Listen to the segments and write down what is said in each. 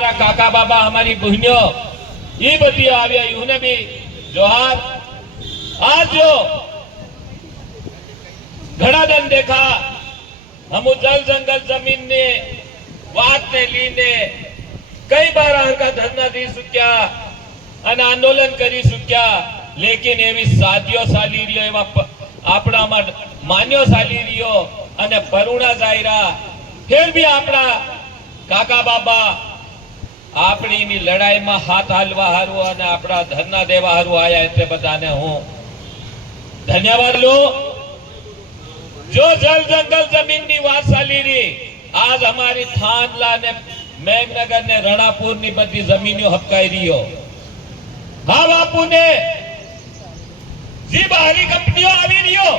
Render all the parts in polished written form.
हमारा काका बाबा हमारी बहनियों ये बती आव्या उन्हें भी जोहार। आज जो घड़ा दिन देखा हम जल जंगल जमीन ने बात ने लीने कई बार आका धरना दी सुक्या અને આંદોલન કરી સુક્યા, લેકિન એવી સાધ્યો ચાલી રહ્યો, એવા આપણામાં માન્યો ચાલી રહ્યો અને પરુણા જાયરા ફેર બી આપણા કાકા બાબા આપણીની લડાઈમાં હાથ હાલવા હારું અને આપણા ધરના દેવા હારું આયા એટલે બધાને હું ધન્યવાદ લઉં। जो जल जंगल जमीन की बात चाली रही, आज हमारी थानला ने मेघनगर ने रणापुर ની બધી જમીનો હપકાઈ રહ્યો। हाँ बापू ने जी बाहरी कंपनियों આવી રહ્યો,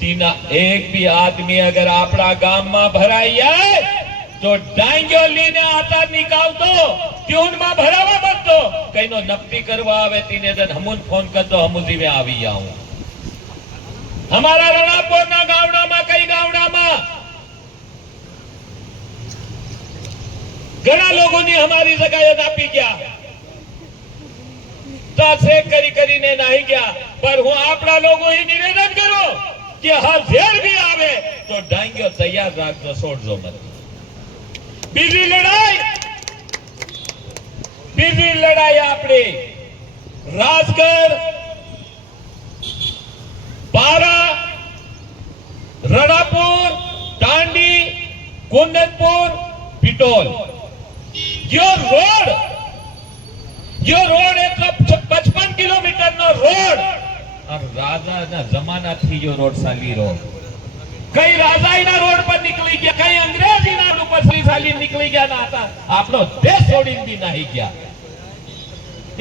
तीना एक भी आदमी अगर આપણા ગામમાં ભરાઈ જાય તો ડાંગ્યો લઈને આતા નિકાલ દો, ટ્યુન માં ભરાવા મત દો, કઈનો નક્કી કરવા આવે તીને જન હમુન ફોન કર દો, હમુ જીવે આવી જાઉં। हमारा रणापुर ना गावड़ा में कई गावड़ा में घना लोगों ने हमारी जगह आपी गया तो से करी ने नहीं गया, पर हूँ आपना लोगों ही निवेदन करो कि हर जेर भी आवे तो डांग्यो तैयार रख दो, छोड़ दो मत। बीजी लड़ाई आपने राजगढ़, बारा, रणापुर, टांडी, कुंदनपुर, पिटोल, यो रोड 55 किलोमीटर नो रोड और राजा ना जमाना थी यो रोड साली रो। कई राजा इना रोड पर निकली गया, कई अंग्रेज इना रोड पर साली निकली गया ना आता आपनो देश छोड़ी भी नहीं गया।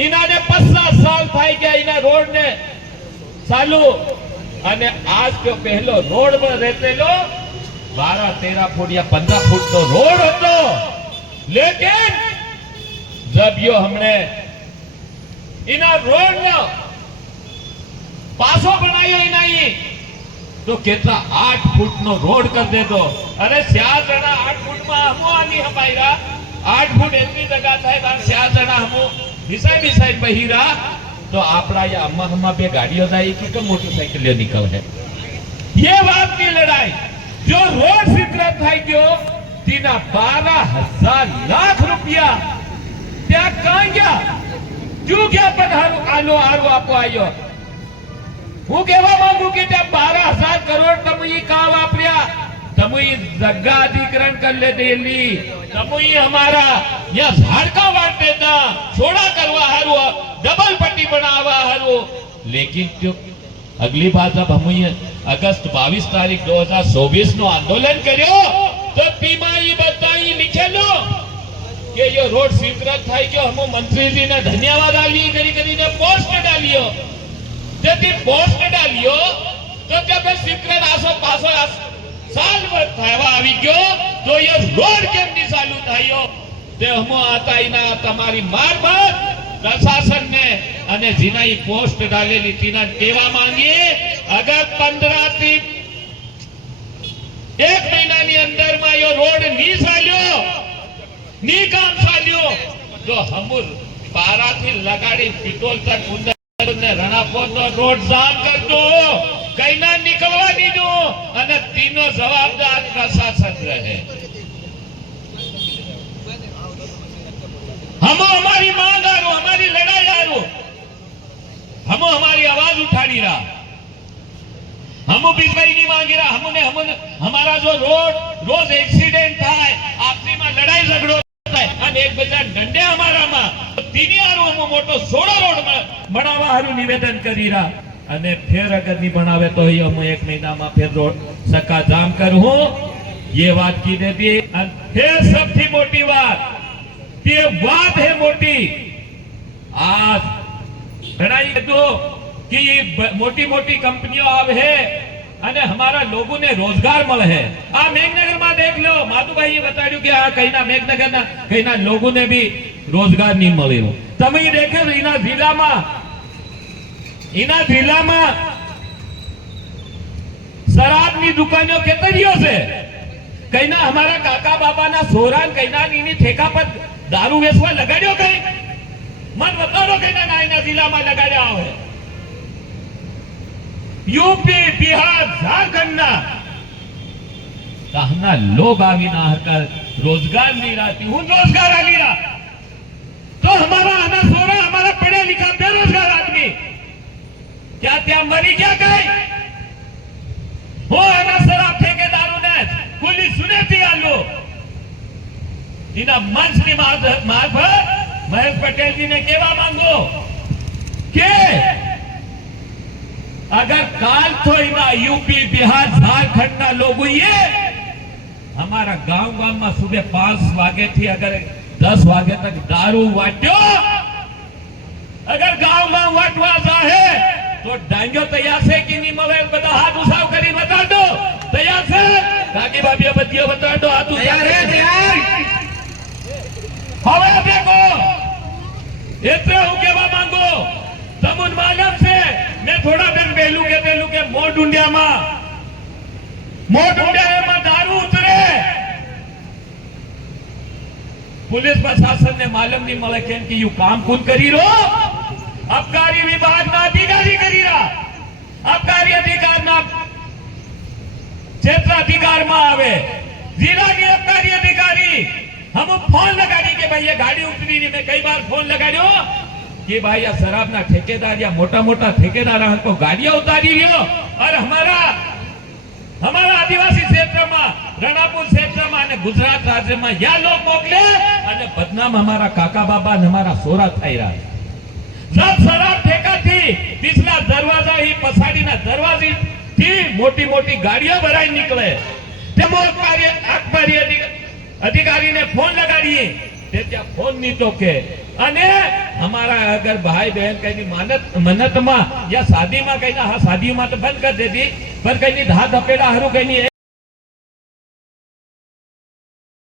इना ने 50 साल थाई गया इना रोड ने चालू અને આજ તો પહેલો રોડ પર રહેતેલો 12-13 ફૂટ या 15 ફૂટ નો રોડ હતો, लेकिन जब यो हमने इना रोड नो पासो बनायो इना ही तो केतला 8 फूट नो रोड कर दे दो। अरे 4 जना 8 फूट में हमो आनी हमारा 8 फूट इतनी जगह था, 4 जना हमो हिसाब बहिरा तो आपड़ा या अम्मा हम्मा पे गाड़ियों जाए कि तो मोटरसाइकिल निकल है। ये बात की लड़ाई जो रोड स्वीकृत था क्यों तीना 12,000 लाख रुपया त्या कहाँ गया, क्यों क्या पधारो आलो आरो आपको आयो। हूँ केवा मांगू कि त्या 12,000 करोड़ तमुई कहाँ वापरिया, तमुई जगह अधिग्रहण कर ले दिल्ली, तमुई हमारा यहाँ झाड़का बांट देता, छोड़ा करवा हारू, डबल पट्टी बनावा हारू। लेकिन जो अगली बार जब हम अगस्त 22 तारीख 2024 नो आंदोलन करो तो तीमाई बताई लिखे लो कि ये रोड स्वीकृत थाई जो हम मंत्री जी ने धन्यवाद आली करी ने पोस्ट डालियो, जब पोस्ट डालियो तो जब स्वीकृत आसो पासो साल भर थावा आवी गयो तो ये रोड केम नहीं चालू थायो ते हम आता इना तमारी मार बात प्रशासन ने અને જીના ઈ પોસ્ટ ડાલેલી તીના કેવા માંગીએ અગર 15 થી 1 મહિનાની અંદરમાં યો રોડ ની ચાલ્યો ની કામ ચાલ્યો તો હમુર 12 થી લગાડી પિટોલ તક ઉંદર ને રણાપોર નો રોડ જામ કર દો, કઈના નીકળવા દીધો અને તીનો જવાબદાર પ્રશાસન રહે। हम हमारी मांग आरो, हमारी लड़ाई आरो, हम हमारी आवाज उठाड़ी रहा, हम बिजली नहीं मांगी रहा, हमने हमारा जो रोज एक्सीडेंट था आपसी में लड़ाई झगड़ो था और एक बजा डंडे हमारा में तीनी आरो हम मोटो 16 रोड में बनावा हारू निवेदन करी रहा અને फिर अगर नहीं बनावे तो हम 1 महीना में फिर रोड सका जाम करूं, ये बात की दे दी। फिर सबसे मोटी बात है मोटी, आज घड़ाई दो कि मोटी मोटी कंपनियों अब है અને हमारा लोगों ने रोजगार मल है। आ मेघनगर में देख लो, माधु भाई बताड़ू कि आ कहीं मेघनगर ना कहीं लोगों ने भी रोजगार नहीं मळे। तमे देखे इना जिला में शराब की दुकानों केतरीओ से કઈના અમારા કાકા બાપાના સોરાન કઈના ની ઠેકા પર દારૂ વેચવા લગાડ્યો કઈ મન બતાડો કઈના નાઈના જિલ્લામાં લગાડ્યા હોય यूपी बिहार झारखंड कहना लोग आविना हकर रोजगार नहीं रहती हूं रोजगार आली रहा तो हमारा आना सोरा हमारा पढ़े लिखा बेरोजगार आदमी क्या त्या मरी क्या कहे हो आना शराब ठेकेदारों ने पुलिस सुने थी आलो इना मंच की मार्फत महेश पटेल जी ने केवा मांगो के अगर काल तो इना यूपी बिहार झारखंड ना लोग ये हमारा गांव गांव में सुबह 5 वागे थी अगर 10 वागे तक दारू वाट्यो अगर गांव गांव वाटवा जाए तो डांगो तैयार से कि नहीं मवे बता हाथ उठाव करी बता दो तैयार से काकी भाभी बतियो बता दो हाथ तैयार है तैयार હવે देखो इतने हूं केवा मांगो तमुन मालूम से मैं थोड़ा दिन पहलू के मोट इंडिया में दारू उतरे पुलिस प्रशासन ने मालूम नहीं મળે કેમ કે યુ કામ કોણ કરી રો અબકારી વિભાગના અધિકારી કરી રહ્યા અબકારી અધિકારના ક્ષેત્ર અધિકારમાં આવે જિલ્લાની અબકારી અધિકારી हम फोन लगाड़ी के भाई ये गाड़ी उतरी नहीं मैं कई बार फोन लगाड़ो कि भाई या शराब ना ठेकेदार या मोटा मोटा ठेकेदार को गाड़ियां उतारी लियो और हमारा आदिवासी क्षेत्र में रणापुर क्षेत्र में गुजरात राज्य में या लोग मोकले અને બદનામ हमारा काका बाबा ने हमारा सोरा થઈ રહ્યા सब शराब ठेका थी पिछला दरवाजा ही पछाड़ी ना दरवाजे थी मोटी मोटी गाड़ियां भराई निकले तेमो अखबारी अधिकारी ने फोन लगाड़िए त्या फोन नहीं तो के अने हमारा अगर भाई बहन कहीं मन्नत में या शादी में कहीं हाँ शादी में तो बंद कर देती पर कहीं धा धपेड़ा हरू कहीं